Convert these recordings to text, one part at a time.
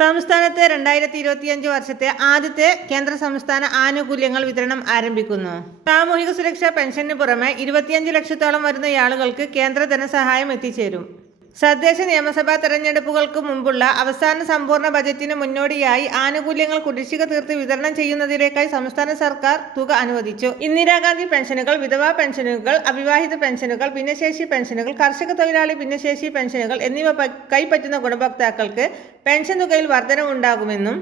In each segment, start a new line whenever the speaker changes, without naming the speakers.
സംസ്ഥാനത്ത് രണ്ടായിരത്തി ഇരുപത്തിയഞ്ച് വർഷത്തെ ആദ്യത്തെ കേന്ദ്ര സംസ്ഥാന ആനുകൂല്യങ്ങൾ വിതരണം ആരംഭിക്കുന്നു. സാമൂഹിക സുരക്ഷാ പെൻഷന് പുറമെ ഇരുപത്തിയഞ്ച് ലക്ഷത്തോളം വരുന്ന ആളുകൾക്ക് കേന്ദ്ര ധനസഹായം എത്തിച്ചേരും. തദ്ദേശ നിയമസഭാ തെരഞ്ഞെടുപ്പുകൾക്ക് മുമ്പുള്ള അവസാന സമ്പൂർണ ബജറ്റിന് മുന്നോടിയായി ആനുകൂല്യങ്ങൾ കുടിശ്ശിക തീർത്ത് വിതരണം ചെയ്യുന്നതിലേക്കായി സംസ്ഥാന സർക്കാർ തുക അനുവദിച്ചു. ഇന്ദിരാഗാന്ധി പെൻഷനുകൾ വിധവാ പെൻഷനുകൾ അവിവാഹിത പെൻഷനുകൾ ഭിന്നശേഷി പെൻഷനുകൾ കർഷക തൊഴിലാളി ഭിന്നശേഷി പെൻഷനുകൾ എന്നിവ കൈപ്പറ്റുന്ന ഗുണഭോക്താക്കൾക്ക് പെൻഷൻ തുകയിൽ വർധനവുണ്ടാകുമെന്നും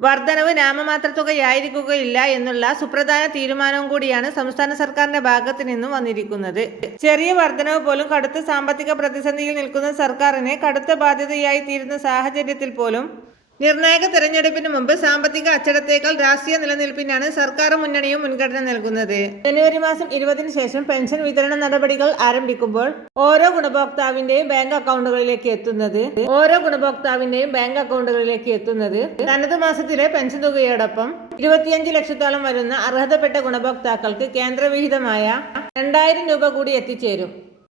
വർധനവ് നാമമാത്ര തുകയായിരിക്കുകയില്ല എന്നുള്ള സുപ്രധാന തീരുമാനവും കൂടിയാണ് സംസ്ഥാന സർക്കാരിന്റെ ഭാഗത്ത് നിന്നും വന്നിരിക്കുന്നത്. ചെറിയ വർധനവ് പോലും കടുത്ത സാമ്പത്തിക പ്രതിസന്ധിയിൽ നിൽക്കുന്ന സർക്കാരിന് കടുത്ത ബാധ്യതയായി തീരുന്ന സാഹചര്യത്തിൽ പോലും നിർണായക തെരഞ്ഞെടുപ്പിന് മുമ്പ് സാമ്പത്തിക അച്ചടത്തേക്കാൾ രാഷ്ട്രീയ നിലനിൽപ്പിനാണ് സർക്കാർ മുന്നണിയും മുൻഗണന നൽകുന്നത്. ജനുവരി മാസം ഇരുപതിന് ശേഷം പെൻഷൻ വിതരണ നടപടികൾ ആരംഭിക്കുമ്പോൾ ഓരോ ഗുണഭോക്താവിന്റെയും ബാങ്ക് അക്കൗണ്ടുകളിലേക്ക് എത്തുന്നത് ഓരോ ഗുണഭോക്താവിന്റെയും ബാങ്ക് അക്കൗണ്ടുകളിലേക്ക് എത്തുന്നത് തനത് മാസത്തിലെ പെൻഷൻ തുകയോടൊപ്പം ഇരുപത്തിയഞ്ച് ലക്ഷത്തോളം വരുന്ന അർഹതപ്പെട്ട ഗുണഭോക്താക്കൾക്ക് കേന്ദ്രവിഹിതമായ രണ്ടായിരം രൂപ കൂടി എത്തിച്ചേരും.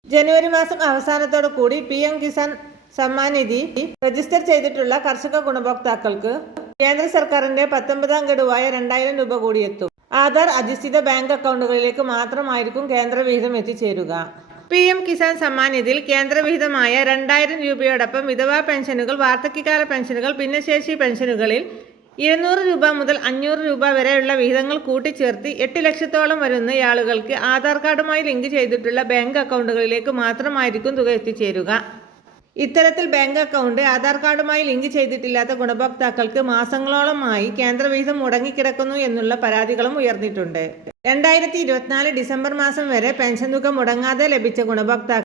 ജനുവരി മാസം അവസാനത്തോടു കൂടി P M Kisan Samman Nidhi register ചെയ്തിട്ടുള്ള കർഷക ഗുണഭോക്താക്കൾക്ക് കേന്ദ്ര സർക്കാരിന്റെ പത്തൊമ്പതാം ഗഡുവായ രണ്ടായിരം രൂപ കൂടി എത്തും. ആധാർ അധിഷ്ഠിത ബാങ്ക് അക്കൗണ്ടുകളിലേക്ക് മാത്രമായിരിക്കും കേന്ദ്രവിഹിതം എത്തിച്ചേരുക. പി എം കിസാൻ സമ്മാൻ നിധിയിൽ കേന്ദ്രവിഹിതമായ രണ്ടായിരം രൂപയോടൊപ്പം വിധവാ പെൻഷനുകൾ വാർദ്ധക്യകാല പെൻഷനുകൾ ഭിന്നശേഷി പെൻഷനുകളിൽ ഇരുന്നൂറ് രൂപ മുതൽ അഞ്ഞൂറ് രൂപ വരെയുള്ള വിഹിതങ്ങൾ കൂട്ടിച്ചേർത്ത് എട്ട് ലക്ഷത്തോളം വരുന്ന ആളുകൾക്ക് ആധാർ കാർഡുമായി ലിങ്ക് ചെയ്തിട്ടുള്ള ബാങ്ക് അക്കൗണ്ടുകളിലേക്ക് മാത്രമായിരിക്കും തുക എത്തിച്ചേരുക. ഇത്തരത്തിൽ ബാങ്ക് അക്കൗണ്ട് ആധാർ കാർഡുമായി ലിങ്ക് ചെയ്തിട്ടില്ലാത്ത ഗുണഭോക്താക്കൾക്ക് മാസങ്ങളോളമായി കേന്ദ്രവിഹിതം മുടങ്ങിക്കിടക്കുന്നു എന്നുള്ള പരാതികളും ഉയർന്നിട്ടുണ്ട്. രണ്ടായിരത്തി ഡിസംബർ മാസം വരെ പെൻഷൻ തുക മുടങ്ങാതെ ലഭിച്ച ഗുണഭോക്താക്കൾ